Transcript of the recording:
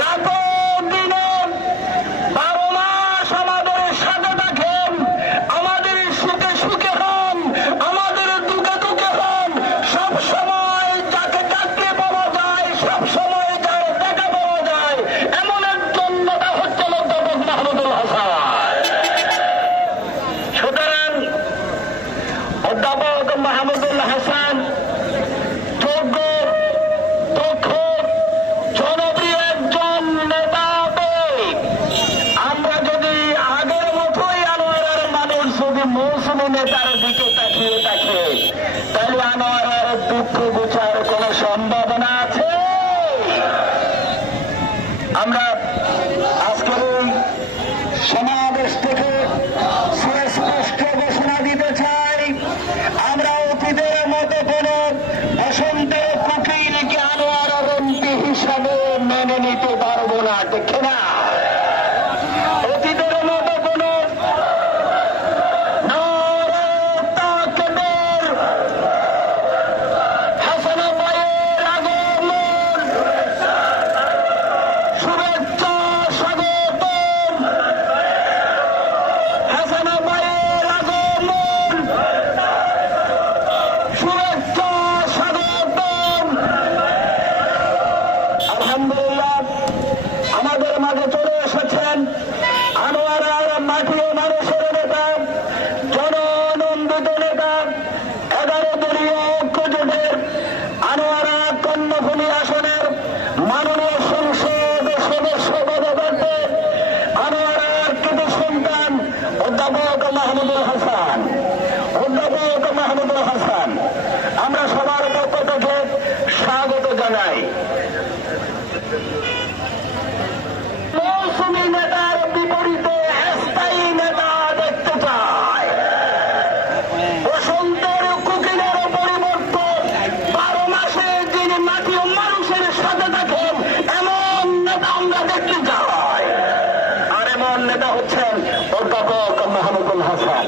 রাতও দিনে 12 মাস আমাদের সাথে থাকেন, আমাদের সুখে সুখে হন, আমাদের দুঃখে দুঃখে হন। সব সময় যাকে ডাকলে পাওয়া যায়, সব সময় যার দেখা পাওয়া যায়, এমন একজন নেতা হচ্ছে অধ্যাপক মাহমুদুল হাসান। সুতরাং অধ্যাপক মাহমুদুল হাসান যোগ্য, দক্ষ, জনপ্রিয় একজন নেতা হবে। আমরা যদি আগের মতোই আনোয়ারের মানুষ যদি মৌসুমী নেতার দিকে তাকিয়ে থাকে, তাহলে আনোয়ারের দুঃখ বুঝার কোন সম্ভাবনা আছে? আমরা আজকের এই সমাবেশ থেকে সুস্পষ্ট ঘোষণা দিতে চাই, আমরা অতীতের মতো কোন বসন্তের কুকিলকে আনোয়ারের এমপি হিসাবে মেনে নিতে পারবো না, ঠিক না? অতীতের মতো কোন হাসান ভাইয়ের আগমন, শুভেচ্ছা স্বাগতম, হাসান ভাইয়ের আগমন, শুভেচ্ছা স্বাগতম। আলহামদুলিল্লাহ আমাদের মাঝে চলে এসেছেন আনোয়ারার মাটি ও মানুষের নেতা, জননন্দিত নেতা, 11 দলীয় ঐক্য জোটের আনোয়ারা কর্ণফুলী আসনের মাননীয় সংসদ সদস্য পদপ্রার্থী, আনোয়ারার কৃত সন্তান অধ্যাপক মাহমুদুল হাসান। অধ্যাপক মাহমুদুল হাসান, আমরা সবার পক্ষ থেকে স্বাগত জানাই। মৌসুমী নেতার বিপরীতে স্থায়ী নেতা দেখতে চায়। বসন্তের কুকিলের পরিবর্তে 12 মাসে যিনি মাটি ও মানুষের সাথে থাকেন, এমন নেতা আমরা দেখতে চাই। আর এমন নেতা হচ্ছেন অধ্যাপক মাহমুদুল হাসান।